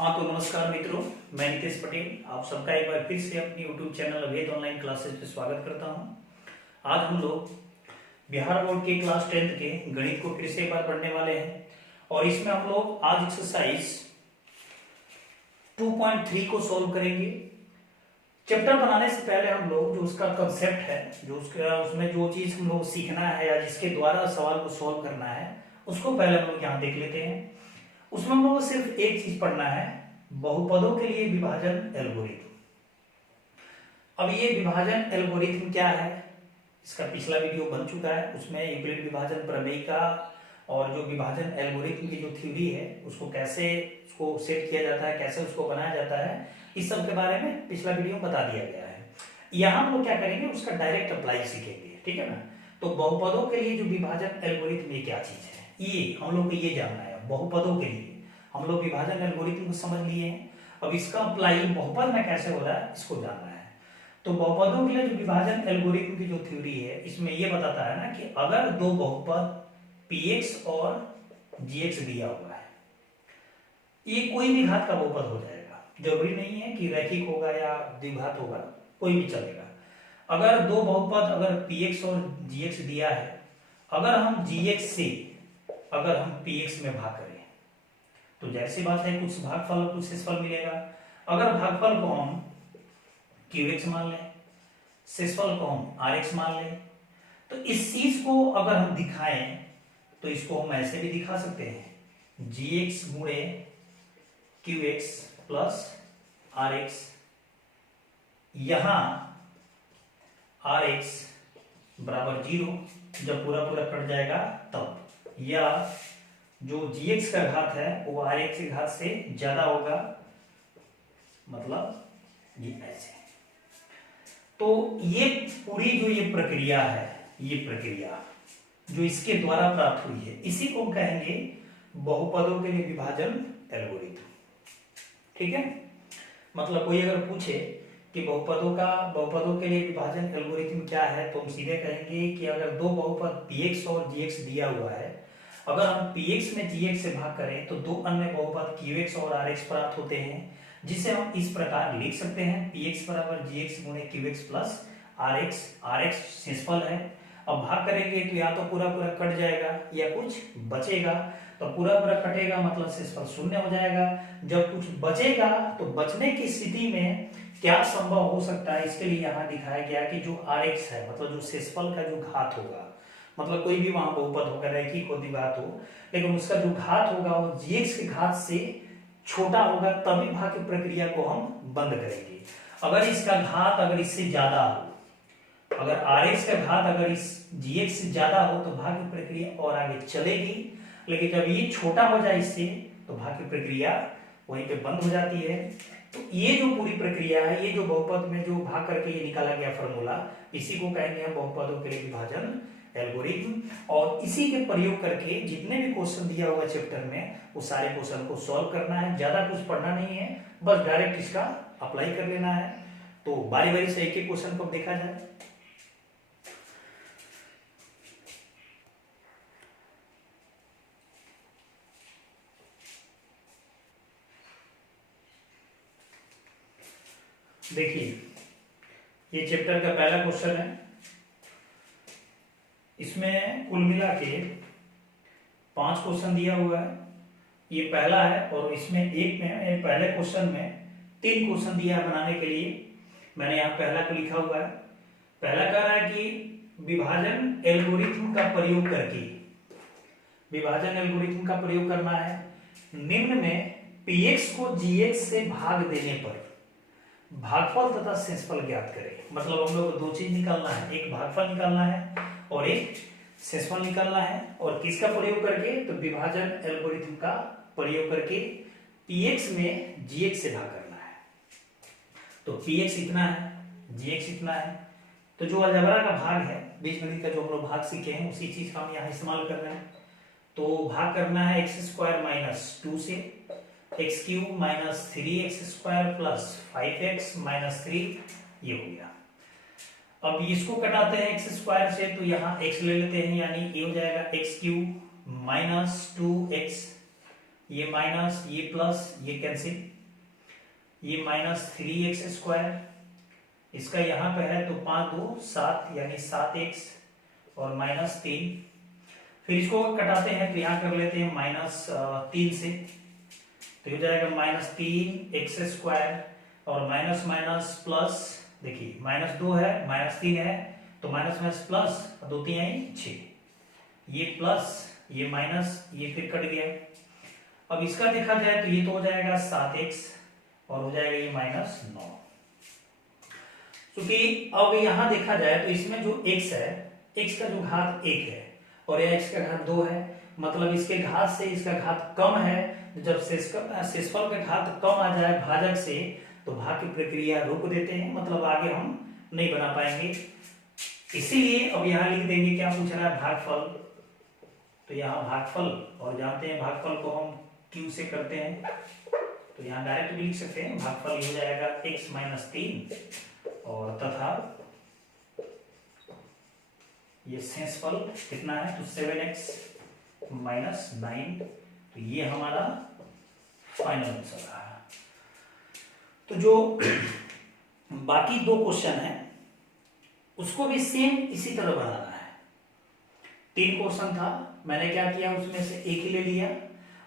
हाँ तो नमस्कार मित्रों, मैं नितेश पटेल आप सबका एक बार फिर से अपनी यूट्यूब चैनल वेद ऑनलाइन क्लासेस पे स्वागत करता हूँ। आज हम लोग बिहार बोर्ड के क्लास 10th के गणित को फिर से एक बार पढ़ने वाले हैं और इसमें हम लोग आज एक्सरसाइज 2.3 को सॉल्व करेंगे। चैप्टर बनाने से पहले हम लोग जो उसका कंसेप्ट है, जो उसका उसमें जो चीज हम लोग सीखना है या जिसके द्वारा सवाल को सॉल्व करना है, उसको पहले हम लोग यहाँ देख लेते हैं। उसमें हम लोग को सिर्फ एक चीज पढ़ना है, बहुपदों के लिए विभाजन एल्गोरिथम। अब ये विभाजन एल्गोरिथम क्या है, इसका पिछला वीडियो बन चुका है, उसमें यूक्लिड विभाजन प्रमेय का और जो विभाजन एल्गोरिथम की जो थ्योरी है उसको कैसे उसको सेट किया जाता है, कैसे उसको बनाया जाता है, इस सब के बारे में पिछला वीडियो बता दिया गया है। यहाँ हम लोग क्या करेंगे, उसका डायरेक्ट अप्लाई सीखेंगे, ठीक है ना। तो बहुपदों के लिए जो विभाजन एल्गोरिथम ये क्या चीज है, ये हम लोग को ये जानना है। बहुपदों के लिए हम लोग विभाजन एल्गोरिथम को समझ लिए हैं, अब इसका अप्लाई बहुपद में कैसे हो रहा है इसको जानना है। तो बहुपदों के लिए जो विभाजन एल्गोरिथम की जो थ्योरी है, इसमें ये बताता है ना कि अगर दो बहुपद px और gx दिया हुआ है, ये कोई भी घात का बहुपद हो जाएगा, जरूरी नहीं है कि रैखिक होगा या द्विघात होगा, कोई भी चलेगा। अगर दो बहुपद अगर px और gx दिया है, अगर हम gx से अगर हम px में भाग करें तो जैसी बात है कुछ भागफल और कुछ शेषफल मिलेगा। अगर भागफल को हम qx मान लें, शेषफल को हम rx मान लें, तो इस चीज को अगर हम दिखाएं तो इसको हम ऐसे भी दिखा सकते हैं, gx गुणे qx प्लस rx, यहां rx बराबर 0 जब पूरा पूरा कट जाएगा तब, या जो gx का घात है वो rx के घात से ज्यादा होगा, मतलब ये ऐसे। तो ये पूरी जो ये प्रक्रिया है, ये प्रक्रिया जो इसके द्वारा प्राप्त हुई है, इसी को कहेंगे बहुपदों के लिए विभाजन एल्गोरिथम, ठीक है। मतलब कोई अगर पूछे कि बहुपदों के लिए विभाजन एल्गोरिथम क्या है, तो हम सीधे कहेंगे कि अगर दो बहुपद px और gx दिया हुआ है, अगर हम px में gx से भाग करें तो दो अन्य बहुपद qx और rx प्राप्त होते हैं, जिसे हम इस प्रकार लिख सकते हैं, px बराबर gx गुणे qx प्लस rx, rx शेषफल है। अब भाग करेंगे तो या तो पूरा पूरा कट जाएगा या कुछ बचेगा, तो पूरा पूरा कटेगा मतलब शेषफल शून्य हो जाएगा। जब कुछ बचेगा तो बचने की स्थिति में क्या संभव हो सकता है, इसके लिए यहाँ दिखाया गया कि जो rx है, मतलब जो शेषफल का जो घात होगा, मतलब कोई भी वहां बहुपद होगा, रैखिक हो द्विघात हो, लेकिन उसका जो घात होगा वो gx के घात से छोटा होगा, तभी भाग की प्रक्रिया को हम बंद करेंगे। अगर इसका घात अगर इससे ज्यादा हो, अगर rx का घात अगर इस gx से ज्यादा हो तो भाग की प्रक्रिया और आगे चलेगी, लेकिन जब ये छोटा हो जाए इससे तो भाग की प्रक्रिया वहीं पे बंद हो जाती है। तो ये जो पूरी प्रक्रिया है, ये जो बहुपद में जो भाग करके ये निकाला गया फॉर्मूला, इसी को कहेंगे हम बहुपदों के लिए विभाजन एल्गोरिथम। और इसी के प्रयोग करके जितने भी क्वेश्चन दिया हुआ चैप्टर में, वो सारे क्वेश्चन को सॉल्व करना है, ज्यादा कुछ पढ़ना नहीं है, बस डायरेक्ट इसका अप्लाई कर लेना है। तो बारी बारी से एक एक क्वेश्चन को देखा जाए। देखिए ये चैप्टर का पहला क्वेश्चन है, इसमें कुल मिला के 5 क्वेश्चन दिया हुआ है, ये पहला है। और इसमें पहले क्वेश्चन में 3 क्वेश्चन दिया है बनाने के लिए, मैंने यहाँ पहला को लिखा हुआ है। पहला कह रहा है कि विभाजन एल्गोरिथम का प्रयोग करके, विभाजन एल्गोरिथम का प्रयोग करना है, निम्न में px को gx से भाग देने पर भागफल तथा शेषफल ज्ञात करें। मतलब हम लोग को दो चीज निकालना है, एक भागफल निकालना है और एक शेषफल निकालना है। और किसका प्रयोग करके, तो विभाजन एल्गोरिथम का प्रयोग करके px में gx से भाग करना है। तो px इतना है, gx इतना है, तो जो अलजेब्रा का भाग है, बीजगणित का जो हम लोग भाग सीखे हैं, उसी चीज का हम यहाँ इस्तेमाल कर रहे हैं। तो भाग करना है x स्क्वायर माइनस 2 से, x cube minus 3x² plus 5x minus 3, ये हो गया। अब इसको कटाते हैं एक्स स्क्वायर से, तो यहाँ x ले लेते हैं, यानी ये हो जाएगा x³ माइनस 2x ये माइनस, ये प्लस, ये कैंसिल, ये माइनस 3x², इसका यहाँ पे है तो 5 2 7 यानी 7x और माइनस 3। फिर इसको कटाते हैं तो यहाँ कर लेते हैं -3 से, तो हो जाएगा -3x² और माइनस माइनस प्लस, देखिए -2 है -3 है तो माइनस माइनस प्लस, 2 3 है 6, ये प्लस ये माइनस ये फिर कट गया। अब इसका देखा जाए तो ये तो हो जाएगा 7x और हो जाएगा ये -9। क्योंकि अब यहां देखा जाए तो इसमें जो x है, x का जो घात 1 है और यह x का घात 2 है, मतलब इसके घात से इसका घात कम है। जब शेषफल का घात कम आ जाए भाजक से तो भाग की प्रक्रिया रोक देते हैं, मतलब आगे हम नहीं बना पाएंगे। इसीलिए अब यहाँ लिख देंगे, क्या पूछ रहा है, भागफल। तो यहाँ भागफल, और जानते हैं भागफल को हम q से करते हैं, तो यहाँ डायरेक्ट भी लिख सकते हैं। भागफल हो जाएगा x - 3 और तथा ये शेषफल कितना है तो 7x - 9, तो ये हमारा फाइनल आंसर रहा। तो जो बाकी 2 क्वेश्चन है उसको भी सेम इसी तरह बनाना है। 3 क्वेश्चन था, मैंने क्या किया उसमें से एक ही ले लिया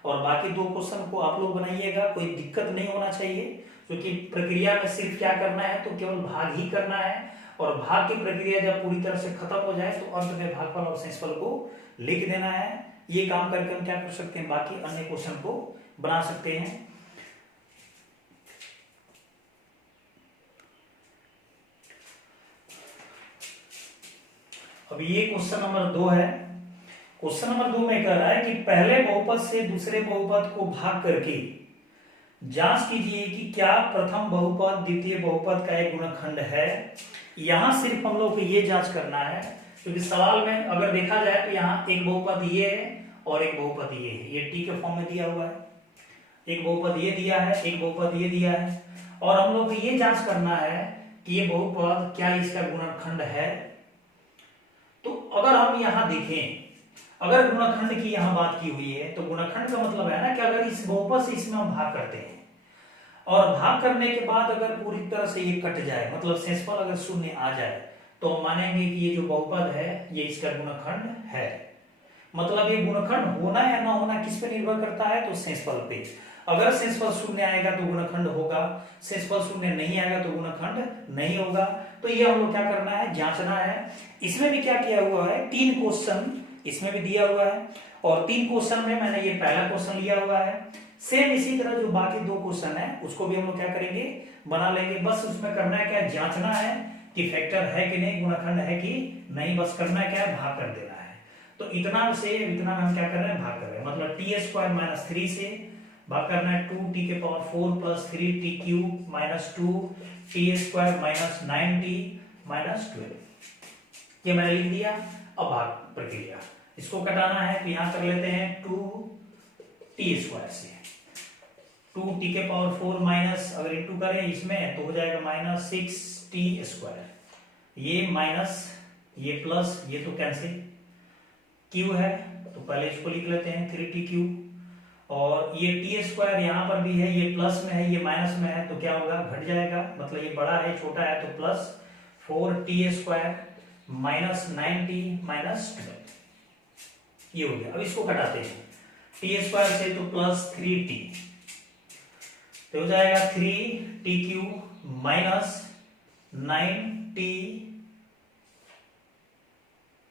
और बाकी 2 क्वेश्चन को आप लोग बनाइएगा, कोई दिक्कत नहीं होना चाहिए। क्योंकि प्रक्रिया में सिर्फ क्या करना है तो केवल भाग ही करना है, और भाग की प्रक्रिया जब पूरी तरह से खत्म हो जाए तो अंत में भागफल और शेषफल को लिख देना है। ये काम करके हम क्या कर सकते हैं, बाकी अन्य क्वेश्चन को बना सकते हैं। अब ये क्वेश्चन नंबर 2 है। क्वेश्चन नंबर 2 में कह रहा है कि पहले बहुपद से दूसरे बहुपद को भाग करके जांच कीजिए कि क्या प्रथम बहुपद द्वितीय बहुपद का एक गुणनखंड है। यहां सिर्फ हम लोग को ये जांच करना है, क्योंकि सवाल में अगर देखा जाए तो यहाँ एक बहुपद ये है और एक बहुपद ये है, ये टी के फॉर्म में दिया हुआ है। एक बहुपद ये दिया है, एक बहुपद ये दिया है, और हम लोग को ये जांच करना है कि ये बहुपद क्या इसका गुणनखंड है। तो अगर हम यहाँ देखें, अगर गुणनखंड की यहाँ बात की हुई है तो गुणनखंड का मतलब है ना कि अगर इस बहुपद से इसमें हम भाग करते हैं और भाग करने के बाद अगर पूरी तरह से ये कट जाए, मतलब शेषफल अगर शून्य आ जाए, तो हम मानेंगे कि ये जो बहुपद है ये इसका गुणनखंड है। मतलब ये गुणनखंड होना या ना होना किस पे निर्भर करता है, तो शेषफल पे। अगर शेषफल शून्य आएगा तो गुणनखंड होगा, शेषफल शून्य नहीं आएगा तो गुणनखंड नहीं होगा। तो ये हम लोग क्या करना है, जांचना है। इसमें भी क्या किया हुआ है, 3 क्वेश्चन इसमें भी दिया हुआ है, और 3 क्वेश्चन में मैंने ये पहला क्वेश्चन लिया हुआ है। सेम इसी तरह जो बाकी 2 क्वेश्चन है उसको भी हम लोग क्या करेंगे, बना लेंगे। बस उसमें करना है क्या, जांचना है कि फैक्टर है कि नहीं, गुणनखंड है कि नहीं, बस करना है क्या है, भाग कर देना है। तो इतना से इतना में हम क्या कर रहे हैं, भाग कर रहे हैं। मतलब t² - 3 से भाग करना है 2t⁴ + 3t³ - 2t² - 9t - 12। ये मैंने लिख दिया। अब भाग प्रक्रिया, इसको कटाना है तो यहां कर लेते हैं 2t² से 2t⁴ माइनस, अगर इंटू करें इसमें तो हो जाएगा -6t²। ये माइनस ये प्लस ये तो कैंसिल, q है तो पहले इसको लिख लेते हैं 3t³, और ये t² यहां पर भी है, ये प्लस में है ये माइनस में है, तो क्या होगा, घट जाएगा। मतलब ये बड़ा है छोटा है तो प्लस 4t² - 9t - 12 ये हो गया। अब इसको कटाते हैं, t² से तो प्लस 3t, तो हो जाएगा 3t³ - 9t,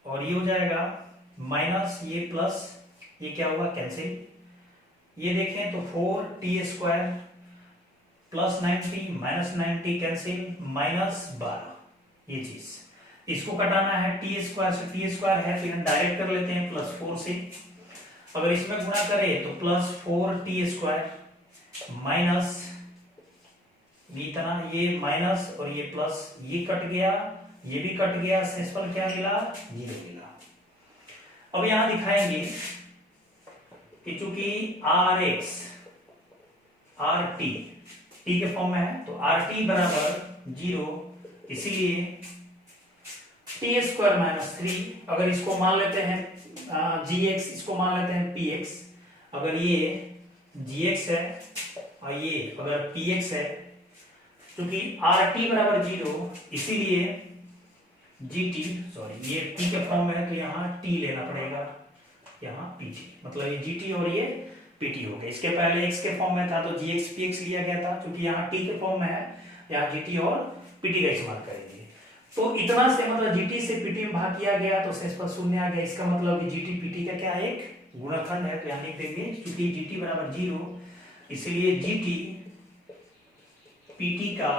और ये हो जाएगा माइनस ये प्लस ये क्या हुआ, कैंसिल। ये देखें तो 4t² + 9t - 9t कैंसिल, -12 ये चीज। इसको कटाना है, t² से t² है तो हम डायरेक्ट कर लेते हैं +4 से। अगर इसमें गुणा करें तो +4t² माइनस इतना, ये माइनस और ये प्लस, ये कट गया ये भी कट गया, शेषफल क्या मिला, 0 मिला। अब यहां दिखाएंगे कि चूंकि RX RT t के फॉर्म में है तो RT = 0, इसीलिए t² - 3, अगर इसको मान लेते हैं gx, इसको मान लेते हैं px, अगर ये gx है और ये अगर px है, क्योंकि rt बराबर 0 इसीलिए gt, सॉरी ये t के फॉर्म में है तो यहाँ t लेना पड़ेगा, यहाँ pt, मतलब ये gt और ये pt हो गया। इसके पहले x के फॉर्म में था तो gx px लिया गया था, क्योंकि यहाँ t के फॉर्म में है, यहाँ gt और pt का इस्तेमाल करेंगे। तो इतना से मतलब gt से pt में भाग किया गया तो शेषफल शून्य आ गया। इसका मतलब कि gt pt का क्या है, एक गुणनखंड है, तो यहाँ लिख देंगे क्योंकि gt बराबर 0 इसलिए gt pt का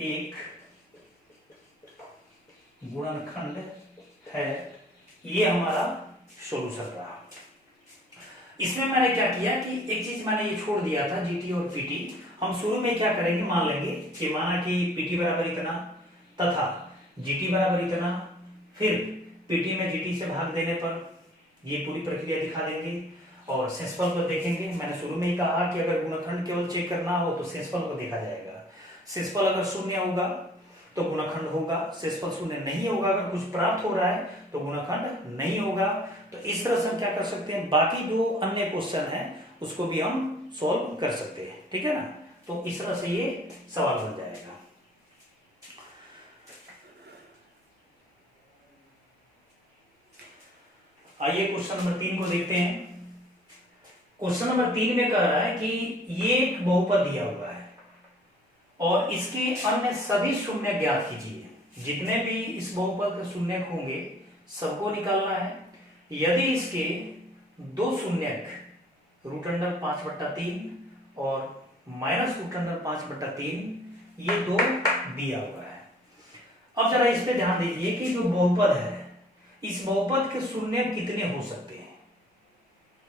एक गुणनखंड है। ये हमारा सॉल्यूशन रहा। इसमें मैंने क्या किया कि एक चीज मैंने ये छोड़ दिया था gt और pt। हम शुरू में क्या करेंगे, मान लेंगे कि माना कि pt बराबर इतना तथा gt बराबर इतना, फिर pt में gt से भाग देने पर ये पूरी प्रक्रिया दिखा देंगे और शेषफल को देखेंगे। मैंने शुरू में ही कहा कि अगर गुणनखंड केवल चेक करना हो तो शेषफल को देखा जाएगा। शेषफल अगर शून्य होगा तो गुणनखंड होगा, शेषफल शून्य नहीं होगा, अगर कुछ प्राप्त हो रहा है तो गुणनखंड नहीं होगा। तो इस तरह से हम क्या कर सकते हैं, बाकी जो अन्य क्वेश्चन है उसको भी हम सॉल्व कर सकते हैं, ठीक है ना। तो इस तरह से ये सवाल बन जाएगा। आइए क्वेश्चन नंबर 3 को देखते हैं। क्वेश्चन नंबर 3 में कह रहा है कि ये एक बहुपद दिया हुआ है और इसके अन्य सभी शून्य ज्ञात कीजिए। जितने भी इस बहुपद के शून्य होंगे सबको निकालना है। यदि इसके दो शून्यक √5/3 और -√5/3 ये दो दिया हुआ है। अब जरा इस पे ध्यान दीजिए कि जो बहुपद है इस बहुपद के शून्य कितने हो सकते हैं,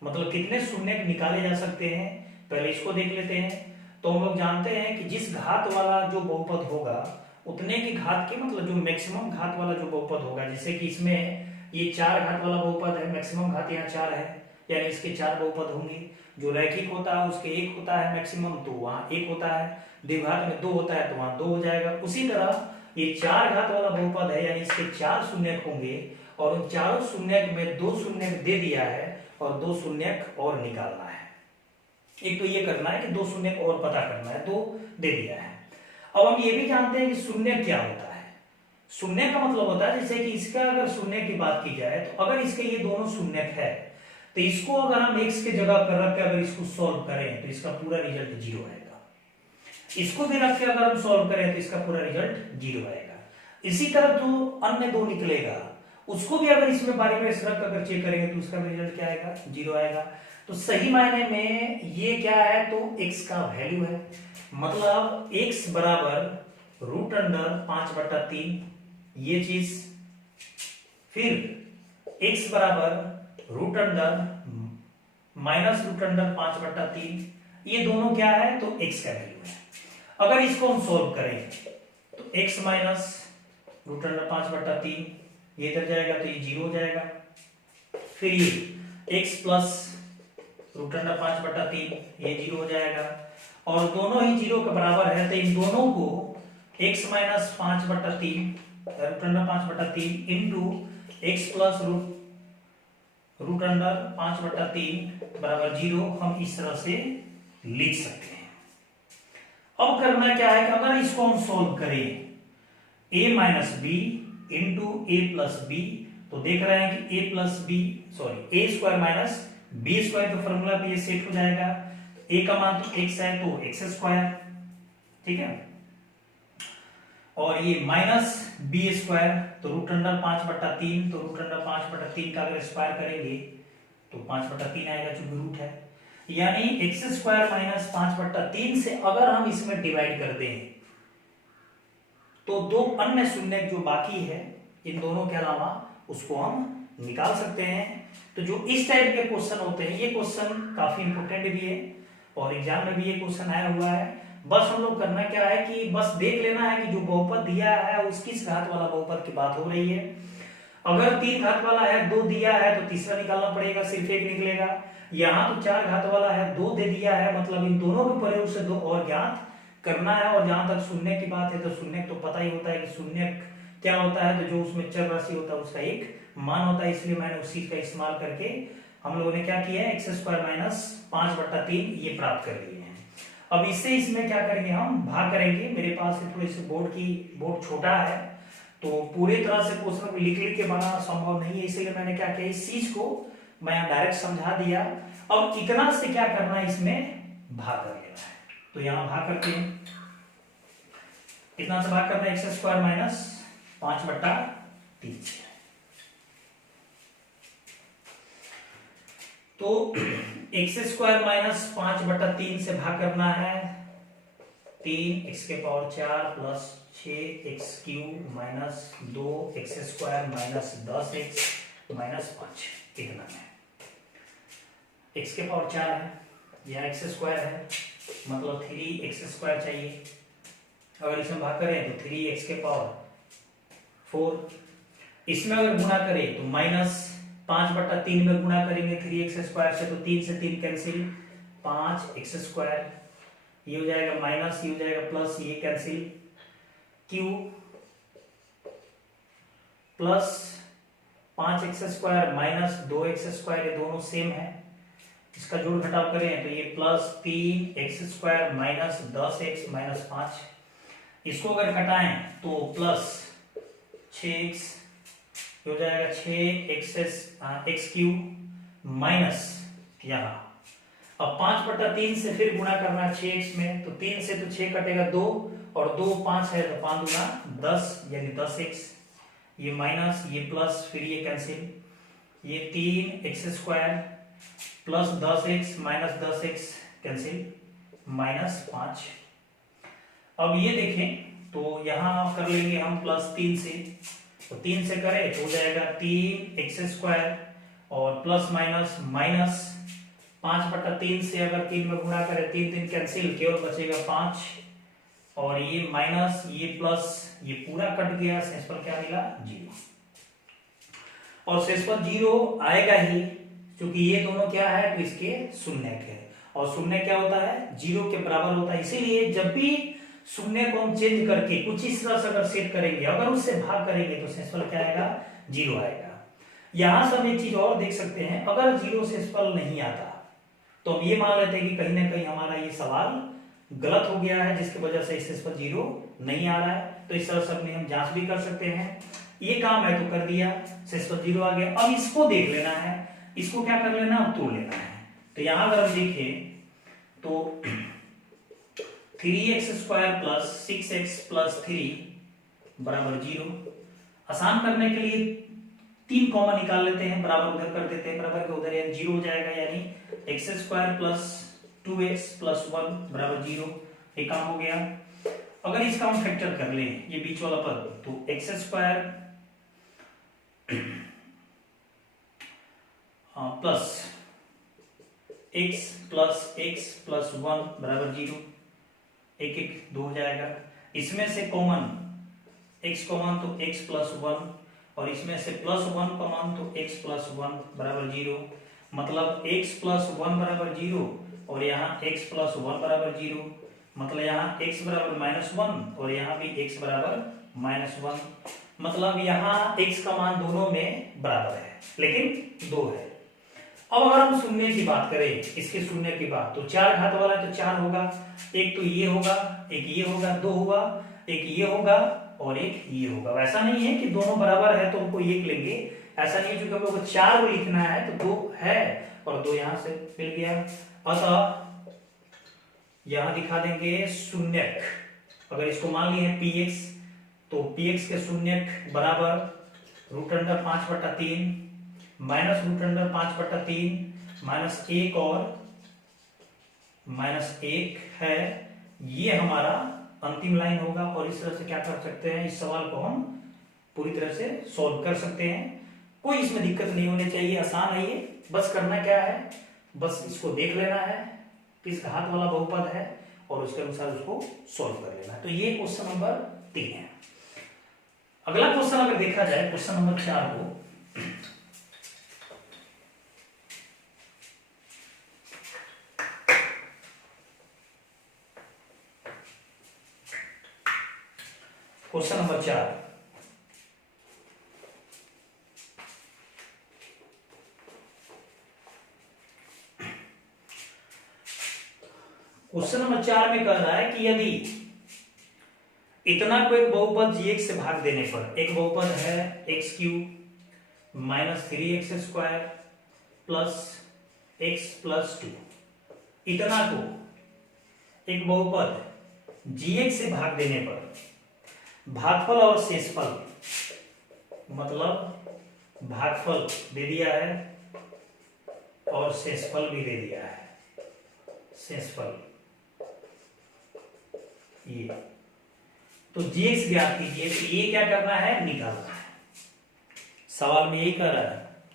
मतलब कितने शून्य निकाले जा सकते हैं। पहले इसको देख लेते हैं। तो हम लोग जानते हैं कि जिस घात वाला जो बहुपद होगा उतने की घात के, मतलब जो मैक्सिमम घात वाला जो बहुपद होगा, जैसे कि इसमें ये 4 घात वाला बहुपद है, मैक्सिमम घात यहाँ 4 है, यानी इसके 4 बहुपद होंगे। जो रैखिक होता है उसके 1 होता है मैक्सिमम, तो वहां 1 होता है। द्विघात में 2 होता है तो वहां 2 हो जाएगा। उसी तरह ये 4 घात वाला बहुपद है, यानी इसके 4 शून्यक होंगे और उन चारों शून्यक में 2 शून्यक दे दिया है और 2 शून्यक और निकालना है। एक तो ये करना है कि 2 शून्यक और पता करना है, 2 दे दिया है। अब हम ये भी जानते हैं कि शून्य क्या होता है। शून्य का मतलब होता है, जैसे कि इसका अगर शून्य की बात की जाए तो अगर इसके ये दोनों शून्यक है तो इसको अगर हम x के जगह पर रख के अगर इसको सॉल्व करें तो इसका पूरा रिजल्ट 0 आएगा। इसको भी रख के अगर हम सॉल्व करें तो इसका पूरा रिजल्ट 0 आएगा। इसी तरह जो अन्य दो निकलेगा उसको भी अगर इसमें बारी में रख अगर चेक करेंगे तो उसका रिजल्ट क्या आएगा, 0 आएगा। तो सही मायने में ये क्या है, तो x का वैल्यू है, मतलब x बराबर √5/3 ये चीज, फिर x बराबर -√5/3 ये दोनों क्या है, तो x का वैल्यू है। अगर इसको हम सॉल्व करें तो x -√5/3 ये इधर जाएगा तो ये 0 हो जाएगा। फिर ये x +√5/3 ये 0 हो जाएगा और दोनों ही 0 के बराबर है, तो इन दोनों को x -5/3 √5/3 इंटू x +√5/3 बराबर 0 हम इस तरह से लिख सकते हैं। अब करना क्या है कि अगर इसको हम सॉल्व करें a - b इंटू a+b, तो देख रहे हैं कि a² तो फॉर्मूला पे ये सेट हो जाएगा। तो a का मान तो x है तो x², ठीक है, और ये -b² तो √5/3, तो √5/3 का अगर स्क्वायर करेंगे तो 5/3 आएगा, चूंकि रूट है। यानी x² - 5/3 से अगर हम इसमें डिवाइड कर दें तो दो अन्य शून्य जो बाकी है इन दोनों के अलावा उसको हम निकाल सकते हैं। तो जो इस टाइप के क्वेश्चन होते हैं, ये क्वेश्चन काफी इंपोर्टेंट भी है और एग्जाम में भी ये क्वेश्चन आया हुआ है। बस हम लोग करना क्या है कि बस देख लेना है कि जो बहुपद दिया है उस किस घात वाला बहुपद की बात हो रही है। अगर 3 घात वाला है, 2 दिया है तो तीसरा निकालना पड़ेगा, सिर्फ 1 निकलेगा। यहाँ तो 4 घात वाला है, 2 दे दिया है, मतलब इन दोनों के प्रयोग से 2 और ज्ञात करना है। और जहां तक शून्य की बात है तो शून्य तो पता ही होता है कि शून्य क्या होता है, तो जो उसमें चर राशि होता है उसका एक मान होता है, इसलिए मैंने उस चीज का इस्तेमाल करके हम लोगों ने क्या किया है, एक्स स्क्वायर माइनस 5/3 ये प्राप्त कर लिए हैं। अब इससे इसमें क्या करेंगे, हम भाग करेंगे। मेरे पास थोड़ी सी बोर्ड छोटा है, तो पूरी तरह से क्वेश्चन को लिख के बनाना संभव नहीं है, इसलिए मैंने क्या किया, इस चीज को मैं डायरेक्ट समझा दिया। अब इतना से क्या करना है, इसमें भाग कर लेना है। तो यहां भाग करते हैं, कितना से भाग करना है, एक्स स्क्वायर माइनस 5/3 से। तो एक्स स्क्वायर माइनस 5/3 से भाग करना है 3x⁴ plus 6x³ minus 2x² minus 10x minus 5, कितना है, x⁴ है या x² है, मतलब 3x² चाहिए। अगर इसमें भाग करें तो 3x⁴, इसमें अगर गुणा करें तो माइनस 5/3 में गुणा करेंगे 3x² से, तो 3 से 3 कैंसिल, 5x², ये हो जाएगा माइनस, ये हो जाएगा प्लस, ये cancel, q plus 5x² minus 2x², ये दोनों सेम है, इसका जोड़ घटाव करें तो ये plus 3x² minus 10x minus 5, इसको अगर घटाएं तो प्लस 6x हो जाएगा 6x³ माइनस यहाँ, अब 5/3 से फिर गुणा करना है 6x में, तो 3 से तो 6 कटेगा 2 और 2 5 है, तो 5 दूना 10 यानी 10x, ये माइनस, ये प्लस, फिर ये कैंसिल, ये 3x² plus 10x minus 10x cancel, minus 5। अब ये देखें तो यहां कर लेंगे हम प्लस 3 से, तो 3 से करें तो हो जाएगा 3x² और प्लस माइनस माइनस 5/3 से अगर 3 में गुणा करें, 3 3 कैंसिल, केवल बचेगा 5 और ये माइनस, ये प्लस, ये पूरा कट गया, शेष पर क्या मिला, 0। और शेष पर 0 आएगा ही, क्योंकि ये दोनों क्या है, तो इसके शून्यक है, और शून्य क्या होता है, 0 के बराबर होता है। इसीलिए जब भी शून्य को हम चेंज करके कुछ इस तरह से अगर सेट करेंगे, अगर उससे भाग करेंगे तो शेषफल क्या आएगा, 0 आएगा। यहां से हम एक चीज और देख सकते हैं, अगर 0 शेषफल नहीं आता तो हम ये मान लेते हैं कि कहीं ना कहीं हमारा ये सवाल गलत हो गया है, जिसकी वजह से शेषफल 0 नहीं आ रहा है। तो इस तरह से अपने हम जांच भी कर सकते हैं। ये काम है तो कर दिया, शेषफल 0 आ गया। अब इसको देख लेना है, इसको क्या कर लेना, तोड़ लेना है। तो यहां अगर हम देखें तो 3x² प्लस 6x प्लस 3 बराबर 0। आसान करने के लिए 3 कॉमन निकाल लेते हैं, बराबर उधर कर देते हैं, बराबर के उधर, यानी 0 हो जाएगा, यानी x² प्लस 2x प्लस 1 बराबर 0। एक काम हो गया। अगर इसका हम फैक्टर कर लें, ये बीच वाला पद, तो x² प्लस x प्लस 1 बराबर 0, 1 1 2 हो जाएगा। इसमें से कॉमन x कॉमन तो x प्लस 1, और इसमें से प्लस 1 कॉमन तो x प्लस 1 बराबर 0। मतलब x प्लस 1 बराबर 0 और यहाँ x प्लस 1 बराबर 0, मतलब यहाँ x बराबर -1 और यहाँ भी x बराबर -1। मतलब यहाँ x का मान दोनों में बराबर है, लेकिन 2 है। अब अगर हम शून्य की बात करें, इसके शून्य की बात, तो 4 घात वाला है तो 4 होगा, एक तो ये होगा, एक ये होगा, 2 होगा, एक ये होगा और एक ये होगा। वैसा नहीं है कि दोनों बराबर है तो हमको 1 लेंगे, ऐसा नहीं है, क्योंकि हम लोग को 4 को लिखना है तो 2 है और 2 यहां से मिल गया। अतः यहां दिखा देंगे शून्यक। अगर इसको मान लिए px, तो px के शून्यक बराबर √5/3 माइनस √5/3 माइनस 1 और -1 है। ये हमारा अंतिम लाइन होगा। और इस तरह से क्या कर सकते हैं, इस सवाल को हम पूरी तरह से सॉल्व कर सकते हैं। कोई इसमें दिक्कत नहीं होनी चाहिए, आसान है ये। बस करना क्या है, बस इसको देख लेना है किस घात वाला बहुपद है और उसके अनुसार उसको सॉल्व कर लेना है। तो ये क्वेश्चन नंबर 3 है। अगला क्वेश्चन अगर देखा जाए, क्वेश्चन नंबर 4 को, क्वेश्चन नंबर 4, क्वेश्चन नंबर 4 में कह रहा है कि यदि इतना को एक बहुपद gx से भाग देने पर, एक बहुपद है x cube minus 3x square plus x plus 2, इतना को एक बहुपद gx से भाग देने पर भागफल और शेषफल, मतलब भागफल दे दिया है और शेषफल भी दे दिया है, शेषफल ये, तो gx ज्ञात कीजिए। तो ये क्या करना है, निकालना है। सवाल में यही कह रहा है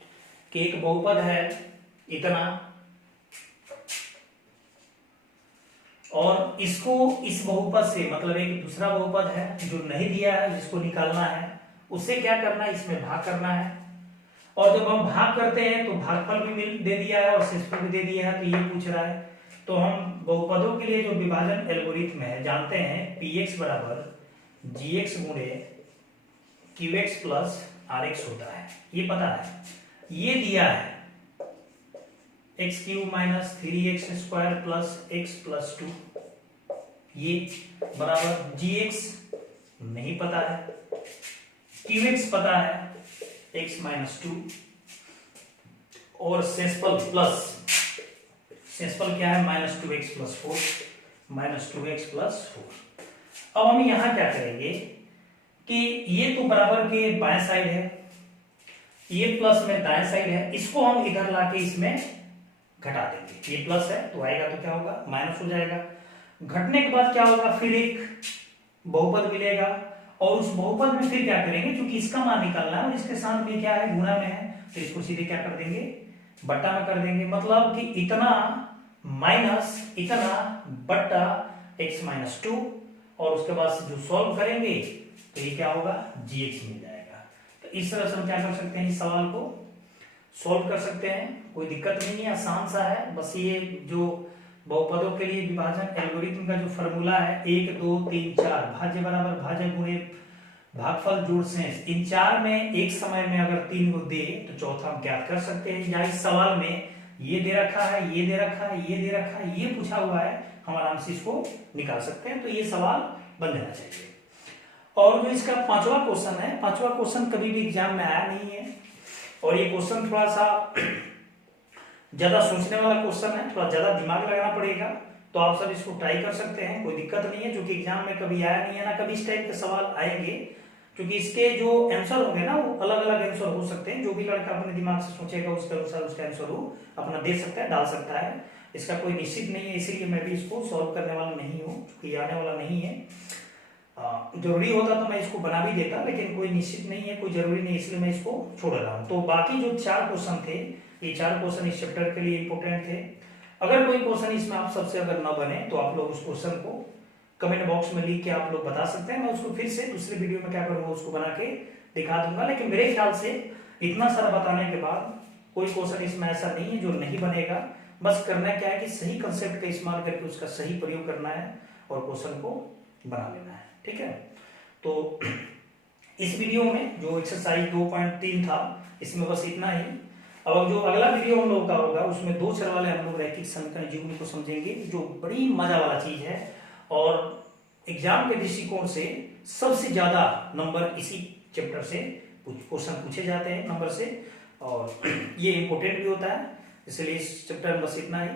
कि एक बहुपद है इतना और इसको इस बहुपद से, मतलब एक दूसरा बहुपद है जो नहीं दिया है जिसको निकालना है, उसे क्या करना है, इसमें भाग करना है। और जब हम भाग करते हैं तो भागफल भी दे दिया है और शेषफल भी दे दिया है, तो ये पूछ रहा है। तो हम बहुपदों के लिए जो विभाजन एल्गोरिथम है जानते हैं, px बराबर gx गुणे qx प्लस rx होता है, ये पता है। ये दिया है x cube minus 3x square plus x plus 2, ये बराबर gx नहीं पता है, qx पता है x माइनस 2, और शेषफल प्लस, शेषफल क्या है, minus 2x plus 4, minus 2x plus 4। अब हम यहां क्या करेंगे कि ये तो बराबर के बाएं साइड है, ये प्लस में दाएं साइड है, इसको हम इधर लाके इसमें घटा देंगे। ये प्लस है तो आएगा तो क्या होगा, माइनस हो जाएगा। घटने के बाद क्या होगा, फिर एक बहुपद मिलेगा और उस बहुपद में फिर क्या करेंगे, क्योंकि इसका मान निकालना है और इसके साथ में क्या है, गुणा में है, तो इसको सीधे क्या कर देंगे, बट्टा में कर देंगे। मतलब कि इतना माइनस इतना बट्टा x माइनस 2, और उसके बाद जो सॉल्व करेंगे तो ये क्या होगा, gx मिल जाएगा। तो इस तरह से हम क्या कर सकते हैं, इस सवाल को सॉल्व कर सकते हैं, कोई दिक्कत नहीं है, आसान सा है। बस ये जो बहुपदों के लिए विभाजन एल्गोरिथम का जो फॉर्मूला है 1 2 3 4, भाज्य बराबर भाज्य गुणे भागफल जोड़ शेष, इन चार में एक समय में अगर 3 को दे तो चौथा हम ज्ञात कर सकते हैं। या इस सवाल में ये दे रखा है, ये दे रखा है, ये दे रखा है, ये पूछा हुआ है, हम आराम से इसको निकाल सकते हैं। तो ये सवाल बन जाना चाहिए। और जो इसका 5वां क्वेश्चन है, 5वां क्वेश्चन कभी भी एग्जाम में आया नहीं है और ये क्वेश्चन थोड़ा सा ज्यादा सोचने वाला क्वेश्चन है, थोड़ा ज्यादा दिमाग लगाना पड़ेगा। तो आप सब इसको ट्राई कर सकते हैं, कोई दिक्कत नहीं है, जो कि एग्जाम में कभी आया नहीं है, ना कभी इस टाइप के सवाल आएंगे, क्योंकि इसके जो आंसर होंगे ना वो अलग अलग आंसर हो सकते हैं। जो भी लड़का अपने दिमाग से सोचेगा उसके अनुसार उसका आंसर वो अपना दे सकता है, डाल सकता है, इसका कोई निश्चित नहीं है। इसीलिए मैं भी इसको सॉल्व करने वाला नहीं हूँ, क्योंकि आने वाला नहीं है। जरूरी होता तो मैं इसको बना भी देता, लेकिन कोई निश्चित नहीं है, कोई जरूरी नहीं, इसलिए मैं इसको छोड़ रहा हूँ। तो बाकी जो 4 क्वेश्चन थे, ये 4 क्वेश्चन इस चैप्टर के लिए इंपोर्टेंट थे। अगर कोई क्वेश्चन इसमें आप सबसे अगर न बने तो आप लोग उस क्वेश्चन को कमेंट बॉक्स में लिख के आप लोग बता सकते हैं, मैं उसको फिर से दूसरे वीडियो में क्या करूंगा, उसको बना के दिखा दूंगा। लेकिन मेरे ख्याल से इतना सारा बताने के बाद कोई क्वेश्चन इसमें ऐसा नहीं है जो नहीं बनेगा। बस करना क्या है कि सही कंसेप्ट का इस्तेमाल करके उसका सही प्रयोग करना है और क्वेश्चन को बना लेना है, ठीक है। तो इस वीडियो में जो एक्सरसाइज 2.3 था इसमें बस इतना ही। अब जो अगला वीडियो हम लोग का होगा उसमें 2 चर वाले हम लोग रैखिक समीकरण जीवनी को समझेंगे, जो बड़ी मजा वाला चीज है और एग्जाम के दृष्टिकोण से सबसे ज्यादा नंबर इसी चैप्टर से क्वेश्चन पूछे जाते हैं नंबर से, और ये इंपोर्टेंट भी होता है। इसलिए इस चैप्टर में बस इतना ही।